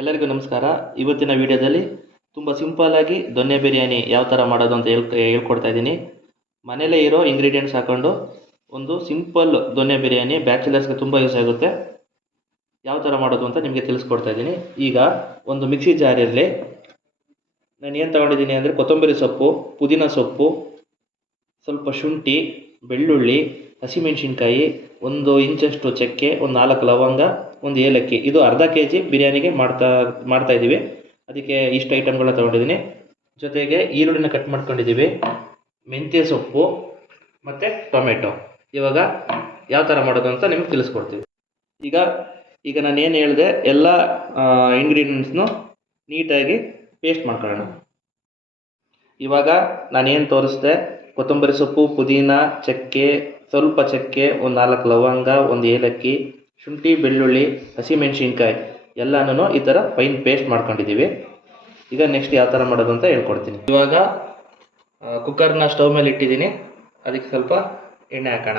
ಎಲ್ಲರಿಗೂ ನಮಸ್ಕಾರ. ಇವತ್ತಿನ ವಿಡಿಯೋದಲ್ಲಿ ತುಂಬ ಸಿಂಪಲ್ಲಾಗಿ ದೊನ್ನೆ ಬಿರಿಯಾನಿ ಯಾವ ಥರ ಮಾಡೋದು ಅಂತ ಹೇಳ್ಕೊಡ್ತಾ ಇದ್ದೀನಿ. ಮನೇಲೇ ಇರೋ ಇಂಗ್ರೀಡಿಯೆಂಟ್ಸ್ ಹಾಕ್ಕೊಂಡು ಒಂದು ಸಿಂಪಲ್ ದೊನ್ನೆ ಬಿರಿಯಾನಿ ಬ್ಯಾಚುಲರ್ಸ್ಗೆ ತುಂಬ ಯೂಸ್ ಆಗುತ್ತೆ. ಯಾವ ಥರ ಮಾಡೋದು ಅಂತ ನಿಮಗೆ ತಿಳಿಸ್ಕೊಡ್ತಾ ಇದ್ದೀನಿ. ಈಗ ಒಂದು ಮಿಕ್ಸಿ ಜಾರ್ ಇರಲಿ. ನಾನು ಏನು ತೊಗೊಂಡಿದ್ದೀನಿ ಅಂದರೆ ಕೊತ್ತಂಬರಿ ಸೊಪ್ಪು, ಪುದೀನ ಸೊಪ್ಪು, ಸ್ವಲ್ಪ ಶುಂಠಿ, ಬೆಳ್ಳುಳ್ಳಿ, ಹಸಿಮೆಣಸಿನ್ಕಾಯಿ, 1 ಇಂಚಷ್ಟು ಚಕ್ಕೆ, ಒಂದು 4 ಲವಂಗ, ಒಂದು ಏಲಕ್ಕಿ. ಇದು ಅರ್ಧ ಕೆಜಿ ಬಿರಿಯಾನಿಗೆ ಮಾಡ್ತಾ ಇದ್ದೀವಿ. ಅದಕ್ಕೆ ಇಷ್ಟು ಐಟಮ್ಗಳನ್ನ ತೊಗೊಂಡಿದ್ದೀನಿ. ಜೊತೆಗೆ ಈರುಳ್ಳಿನ ಕಟ್ ಮಾಡ್ಕೊಂಡಿದ್ದೀವಿ, ಮೆಂತ್ಯ ಸೊಪ್ಪು ಮತ್ತು ಟೊಮೆಟೊ. ಇವಾಗ ಯಾವ ಥರ ಮಾಡೋದು ಅಂತ ನಿಮಗೆ ತಿಳಿಸ್ಕೊಡ್ತೀವಿ. ಈಗ ನಾನು ಏನು ಹೇಳಿದೆ ಎಲ್ಲ ಇಂಗ್ರೀಡಿಯೆಂಟ್ಸ್ನು ನೀಟಾಗಿ ಪೇಸ್ಟ್ ಮಾಡ್ಕೊಳ್ಳೋಣ. ಇವಾಗ ನಾನೇನು ತೋರಿಸ್ದೆ, ಕೊತ್ತಂಬರಿ ಸೊಪ್ಪು, ಪುದೀನ, ಚಕ್ಕೆ, ಸ್ವಲ್ಪ ಚಕ್ಕೆ, ಒಂದು 4 ಲವಂಗ, ಒಂದು ಏಲಕ್ಕಿ, ಶುಂಠಿ, ಬೆಳ್ಳುಳ್ಳಿ, ಹಸಿಮೆಣಸಿನ್ಕಾಯಿ ಎಲ್ಲನೂ ಈ ಥರ ಫೈನ್ ಪೇಸ್ಟ್ ಮಾಡ್ಕೊಂಡಿದ್ದೀವಿ. ಈಗ ನೆಕ್ಸ್ಟ್ ಯಾವ ಥರ ಮಾಡೋದು ಅಂತ ಹೇಳ್ಕೊಡ್ತೀನಿ. ಇವಾಗ ಕುಕ್ಕರ್ನ ಸ್ಟವ್ ಮೇಲೆ ಇಟ್ಟಿದ್ದೀನಿ. ಅದಕ್ಕೆ ಸ್ವಲ್ಪ ಎಣ್ಣೆ ಹಾಕೋಣ.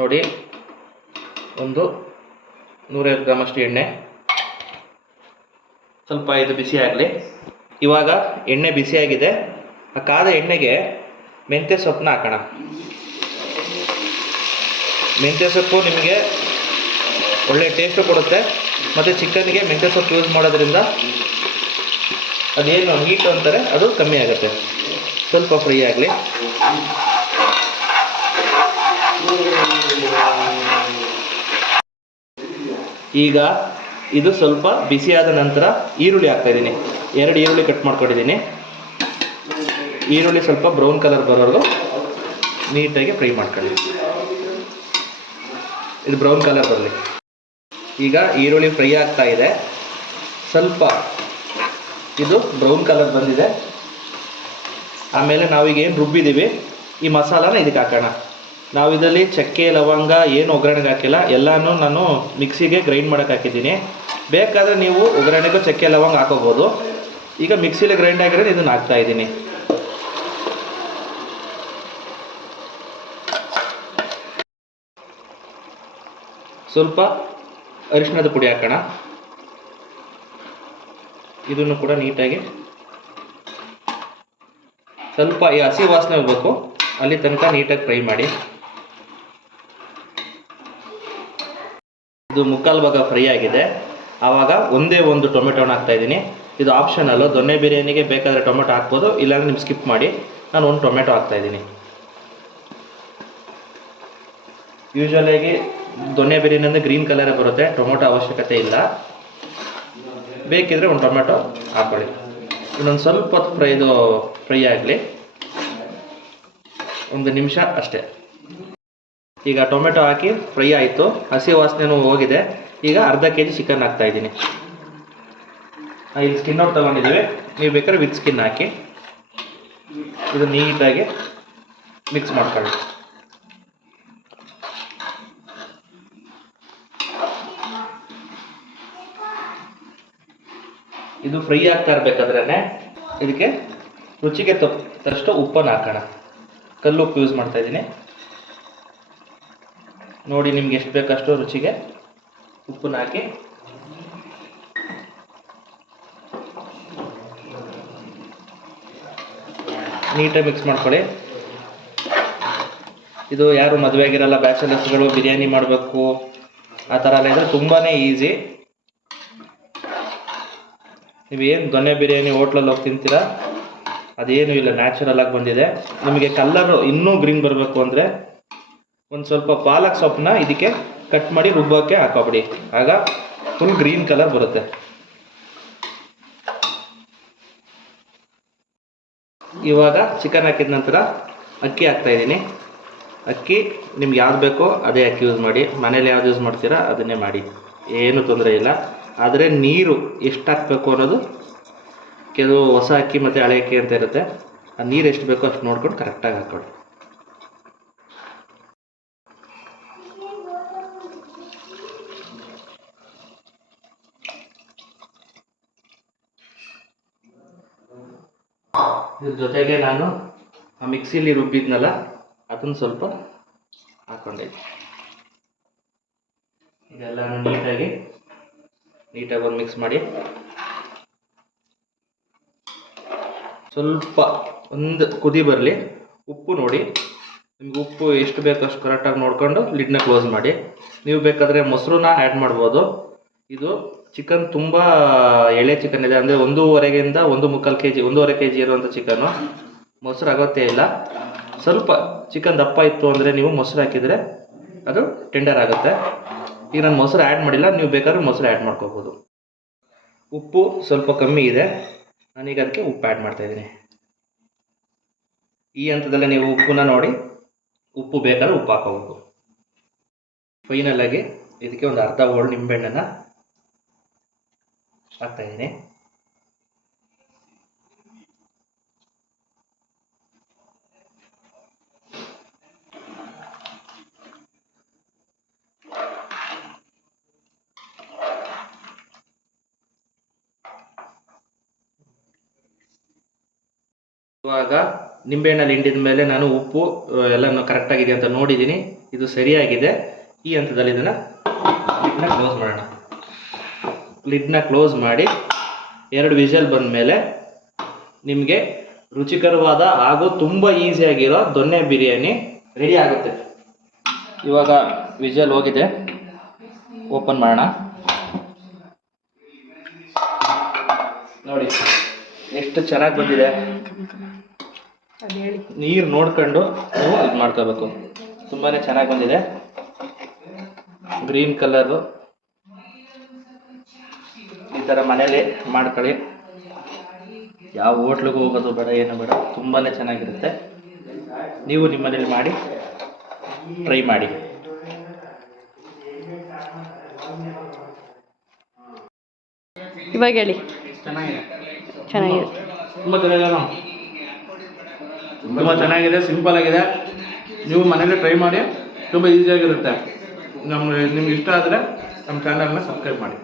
ನೋಡಿ, ಒಂದು 150 ಗ್ರಾಮಷ್ಟು ಎಣ್ಣೆ. ಸ್ವಲ್ಪ ಇದು ಬಿಸಿ ಆಗಲಿ. ಇವಾಗ ಎಣ್ಣೆ ಬಿಸಿಯಾಗಿದೆ. ಆ ಕಾದ ಎಣ್ಣೆಗೆ ಮೆಂತ್ಯ ಸೊಪ್ಪನ್ನ ಹಾಕೋಣ. ಮೆಂತ್ಯ ಸೊಪ್ಪು ನಿಮಗೆ ಒಳ್ಳೆ ಟೇಸ್ಟು ಕೊಡುತ್ತೆ. ಮತ್ತು ಚಿಕನ್ಗೆ ಮೆಂತ್ಯ ಸೊಪ್ಪು ಯೂಸ್ ಮಾಡೋದ್ರಿಂದ ಅದೇನು ಹೀಟು ಅಂತಾರೆ ಅದು ಕಮ್ಮಿ ಆಗುತ್ತೆ. ಸ್ವಲ್ಪ ಫ್ರೈ ಆಗಲಿ. ಈಗ ಇದು ಸ್ವಲ್ಪ ಬಿಸಿಯಾದ ನಂತರ ಈರುಳ್ಳಿ ಹಾಕ್ತಾಯಿದ್ದೀನಿ. 2 ಈರುಳ್ಳಿ ಕಟ್ ಮಾಡ್ಕೊಂಡಿದ್ದೀನಿ. ಈರುಳ್ಳಿ ಸ್ವಲ್ಪ ಬ್ರೌನ್ ಕಲರ್ ಬರೋದು ನೀಟಾಗಿ ಫ್ರೈ ಮಾಡ್ಕೊಳ್ಳಿ. ಇದು ಬ್ರೌನ್ ಕಲರ್ ಬರಲಿ. ಈಗ ಈರುಳ್ಳಿ ಫ್ರೈ ಆಗ್ತಾ ಇದೆ. ಸ್ವಲ್ಪ ಇದು ಬ್ರೌನ್ ಕಲರ್ ಬಂದಿದೆ. ಆಮೇಲೆ ನಾವೀಗ ಏನು ರುಬ್ಬಿದ್ದೀವಿ ಈ ಮಸಾಲಾನ ಇದಕ್ಕೆ ಹಾಕೋಣ. ನಾವು ಇದರಲ್ಲಿ ಚಕ್ಕೆ, ಲವಂಗ ಏನು ಒಗ್ಗರಣೆಗೆ ಹಾಕಿಲ್ಲ, ಎಲ್ಲನೂ ನಾನು ಮಿಕ್ಸಿಗೆ ಗ್ರೈಂಡ್ ಮಾಡೋಕ್ಕೆ ಹಾಕಿದ್ದೀನಿ. ಬೇಕಾದರೆ ನೀವು ಒಗ್ಗರಣೆಗೂ ಚಕ್ಕೆ, ಲವಂಗ ಹಾಕೋಬೋದು. ಈಗ ಮಿಕ್ಸಿಲಿ ಗ್ರೈಂಡ್ ಆಗಿರೋದು ಇದನ್ನು ಹಾಕ್ತಾಯಿದ್ದೀನಿ. ಸ್ವಲ್ಪ ಅರಿಶಿಣದ ಪುಡಿ ಹಾಕೋಣ. ಇದನ್ನು ಕೂಡ ನೀಟಾಗಿ ಸ್ವಲ್ಪ ಈ ಹಸಿ ವಾಸನೆ ಹೋಗಬೇಕು, ಅಲ್ಲಿ ತನಕ ನೀಟಾಗಿ ಫ್ರೈ ಮಾಡಿ. ಇದು ಮುಕ್ಕಾಲು ಭಾಗ ಫ್ರೈ ಆಗಿದೆ. ಆವಾಗ ಒಂದೇ ಒಂದು ಟೊಮೆಟೊನ ಹಾಕ್ತಾಯಿದ್ದೀನಿ. ಇದು ಆಪ್ಷನಲ್ಲು. ದೊನ್ನೆ ಬಿರಿಯಾನಿಗೆ ಬೇಕಾದರೆ ಟೊಮೆಟೊ ಹಾಕ್ಬೋದು, ಇಲ್ಲಾಂದರೆ ನೀವು ಸ್ಕಿಪ್ ಮಾಡಿ. ನಾನು ಒಂದು ಟೊಮೆಟೊ ಹಾಕ್ತಾಯಿದ್ದೀನಿ. ಯೂಶ್ವಲಾಗಿ ದೊನ್ನೆ ಬಿರಿಯಾನಿ ಅಂದರೆ ಗ್ರೀನ್ ಕಲರೇ ಬರುತ್ತೆ, ಟೊಮೆಟೊ ಅವಶ್ಯಕತೆ ಇಲ್ಲ. ಬೇಕಿದ್ರೆ ಒಂದು ಟೊಮೆಟೊ ಹಾಕ್ಕೊಳ್ಳಿ. ಇನ್ನೊಂದು ಸ್ವಲ್ಪ ಹೊತ್ತು ಫ್ರೈ ಆಗಲಿ, 1 ನಿಮಿಷ ಅಷ್ಟೇ. ಈಗ ಟೊಮೆಟೊ ಹಾಕಿ ಫ್ರೈ ಆಯಿತು, ಹಸಿ ವಾಸನೆನೂ ಹೋಗಿದೆ. ಈಗ ಅರ್ಧ ಕೆಜಿ ಚಿಕನ್ ಹಾಕ್ತಾಯಿದ್ದೀನಿ. ಇಲ್ಲಿ ಸ್ಕಿನ್ ಔಟ್ ತೊಗೊಂಡಿದ್ದೀವಿ, ನೀವು ಬೇಕಾದ್ರೆ ವಿತ್ ಸ್ಕಿನ್ ಹಾಕಿ. ಇದು ನೀಟಾಗಿ ಮಿಕ್ಸ್ ಮಾಡ್ಕೊಳ್ಳಿ. ಇದು ಫ್ರೈ ಆಗ್ತಾ ಇರಬೇಕಾದ್ರೇ ಇದಕ್ಕೆ ರುಚಿಗೆ ತಕ್ಕಷ್ಟು ಉಪ್ಪನ್ನು ಹಾಕೋಣ. ಕಲ್ಲು ಉಪ್ಪು ಯೂಸ್ ಮಾಡ್ತಾಯಿದ್ದೀನಿ. ನೋಡಿ, ನಿಮ್ಗೆ ಎಷ್ಟು ಬೇಕಷ್ಟು ರುಚಿಗೆ ಉಪ್ಪನ್ನ ಹಾಕಿ ನೀಟಾಗಿ ಮಿಕ್ಸ್ ಮಾಡ್ಕೊಳ್ಳಿ. ಇದು ಯಾರು ಮದುವೆ ಆಗಿರಲ್ಲ ಬ್ಯಾಚಲರ್ಸ್ಗಳು ಬಿರಿಯಾನಿ ಮಾಡಬೇಕು ಆ ಥರ ಎಲ್ಲ ಇದ್ದರೆ ತುಂಬಾ ಈಸಿ. ನೀವೇನು ದೊನ್ನೆ ಬಿರಿಯಾನಿ ಹೋಟ್ಲಲ್ಲಿ ಹೋಗಿ ತಿಂತೀರಾ ಅದೇನೂ ಇಲ್ಲ, ನ್ಯಾಚುರಲ್ ಆಗಿ ಬಂದಿದೆ. ನಿಮಗೆ ಕಲ್ಲರು ಇನ್ನೂ ಗ್ರೀನ್ ಬರಬೇಕು ಅಂದರೆ ಒಂದು ಸ್ವಲ್ಪ ಪಾಲಕ್ ಸೊಪ್ಪನ್ನ ಇದಕ್ಕೆ ಕಟ್ ಮಾಡಿ ರುಬ್ಬೋಕ್ಕೆ ಹಾಕೋಬಿಡಿ. ಆಗ ಫುಲ್ ಗ್ರೀನ್ ಕಲರ್ ಬರುತ್ತೆ. ಇವಾಗ ಚಿಕನ್ ಹಾಕಿದ ನಂತರ ಅಕ್ಕಿ ಹಾಕ್ತಾಯಿದ್ದೀನಿ. ಅಕ್ಕಿ ನಿಮ್ಗೆ ಯಾವ್ದು ಬೇಕೋ ಅದೇ ಅಕ್ಕಿ ಯೂಸ್ ಮಾಡಿ. ಮನೇಲಿ ಯಾವ್ದು ಯೂಸ್ ಮಾಡ್ತೀರಾ ಅದನ್ನೇ ಮಾಡಿ, ಏನೂ ತೊಂದರೆ ಇಲ್ಲ. ಆದರೆ ನೀರು ಎಷ್ಟು ಹಾಕಬೇಕು ಅನ್ನೋದು, ಕೆಲವು ಹೊಸ ಅಕ್ಕಿ ಮತ್ತು ಹಳೆ ಅಕ್ಕಿ ಅಂತ ಇರುತ್ತೆ. ಆ ನೀರು ಎಷ್ಟು ಬೇಕೋ ಅಷ್ಟು ನೋಡ್ಕೊಂಡು ಕರೆಕ್ಟಾಗಿ ಹಾಕ್ಕೊಳ್ಳಿ. ಇದ್ರ ಜೊತೆಗೆ ನಾನು ಮಿಕ್ಸಿಲಿ ರುಬ್ಬಿದ್ನಲ್ಲ ಅದನ್ನು ಸ್ವಲ್ಪ ಹಾಕ್ಕೊಂಡಿದ್ದೆ. ಇದೆಲ್ಲ ನೀಟಾಗಿ ಒಂದು ಮಿಕ್ಸ್ ಮಾಡಿ, ಸ್ವಲ್ಪ ಒಂದು ಕುದಿ ಬರಲಿ. ಉಪ್ಪು ನೋಡಿ, ನಿಮ್ಗೆ ಉಪ್ಪು ಎಷ್ಟು ಬೇಕೋ ಅಷ್ಟು ಕರೆಕ್ಟಾಗಿ ನೋಡಿಕೊಂಡು ಲಿಡ್ನ ಕ್ಲೋಸ್ ಮಾಡಿ. ನೀವು ಬೇಕಾದರೆ ಮೊಸರನ್ನ ಆ್ಯಡ್ ಮಾಡ್ಬೋದು. ಇದು ಚಿಕನ್ ತುಂಬ ಎಳೆ ಚಿಕನ್ ಇದೆ, ಅಂದರೆ 1.5 kg 1.5 kg ಇರುವಂಥ ಚಿಕನ್ನು. ಮೊಸರು ಆಗೋತ್ತೇ ಇಲ್ಲ. ಸ್ವಲ್ಪ ಚಿಕನ್ ದಪ್ಪ ಇತ್ತು ಅಂದರೆ ನೀವು ಮೊಸರು ಹಾಕಿದರೆ ಅದು ಟೆಂಡರ್ ಆಗುತ್ತೆ. ಈಗ ನಾನು ಮೊಸರು ಆ್ಯಡ್ ಮಾಡಿಲ್ಲ, ನೀವು ಬೇಕಾದ್ರೆ ಮೊಸರು ಆ್ಯಡ್ ಮಾಡ್ಕೋಬೋದು. ಉಪ್ಪು ಸ್ವಲ್ಪ ಕಮ್ಮಿ ಇದೆ, ನಾನೀಗ ಅದಕ್ಕೆ ಉಪ್ಪು ಆ್ಯಡ್ ಮಾಡ್ತಾಯಿದ್ದೀನಿ. ಈ ಹಂತದಲ್ಲೇ ನೀವು ಉಪ್ಪನ್ನ ನೋಡಿ, ಉಪ್ಪು ಬೇಕಾದ್ರೆ ಉಪ್ಪು ಹಾಕೋಬೇಕು. ಫೈನಲ್ ಆಗಿ ಇದಕ್ಕೆ ಒಂದು ಅರ್ಧ ಹೋಳು ನಿಂಬೆಹಣ್ಣನ್ನು ಹಾಕ್ತಾಯಿದ್ದೀನಿ. ಇವಾಗ ನಿಂಬೆಹಣ್ಣಲ್ಲಿ ಹಿಂಡಿದ ಮೇಲೆ ನಾನು ಉಪ್ಪು ಎಲ್ಲ ಕರೆಕ್ಟಾಗಿದೆ ಅಂತ ನೋಡಿದ್ದೀನಿ. ಇದು ಸರಿಯಾಗಿದೆ. ಈ ಹಂತದಲ್ಲಿ ಇದನ್ನು ಲಿಡ್ನ ಕ್ಲೋಸ್ ಮಾಡೋಣ. ಲಿಡ್ನ ಕ್ಲೋಸ್ ಮಾಡಿ 2 ವಿಷಲ್ ಬಂದ ಮೇಲೆ ನಿಮಗೆ ರುಚಿಕರವಾದ ಹಾಗೂ ತುಂಬ ಈಸಿಯಾಗಿರೋ ದೊನ್ನೆ ಬಿರಿಯಾನಿ ರೆಡಿ ಆಗುತ್ತೆ. ಇವಾಗ ವಿಷಲ್ ಹೋಗಿದೆ, ಓಪನ್ ಮಾಡೋಣ. ನೋಡಿ ಎಷ್ಟು ಚೆನ್ನಾಗಿ ಬಂದಿದೆ. ನೀರು ನೋಡ್ಕೊಂಡು ನೀವು ಇದು ಮಾಡ್ಕೋಬೇಕು. ತುಂಬಾ ಚೆನ್ನಾಗಿ ಬಂದಿದೆ. Green colour. ಈ ಥರ ಮನೇಲಿ ಮಾಡ್ಕೊಳ್ಳಿ. ಯಾವ ಹೋಟ್ಲಿಗೂ ಹೋಗೋದು ಬೇಡ, ಏನು ಬೇಡ. ತುಂಬಾ ಚೆನ್ನಾಗಿರುತ್ತೆ. ನೀವು ನಿಮ್ಮ ಮನೇಲಿ ಮಾಡಿ ಟ್ರೈ ಮಾಡಿ. ಇವಾಗ ಹೇಳಿ. ಚೆನ್ನಾಗಿದೆ. ತುಂಬ ಚೆನ್ನಾಗಿದೆ, ಸಿಂಪಲ್ ಆಗಿದೆ. ನೀವು ಮನೇಲಿ ಟ್ರೈ ಮಾಡಿ, ತುಂಬ ಈಸಿಯಾಗಿರುತ್ತೆ. ನಿಮ್ಗೆ ಇಷ್ಟ ಆದರೆ ನಮ್ಮ ಚಾನಲ್ನ ಸಬ್ಸ್ಕ್ರೈಬ್ ಮಾಡಿ.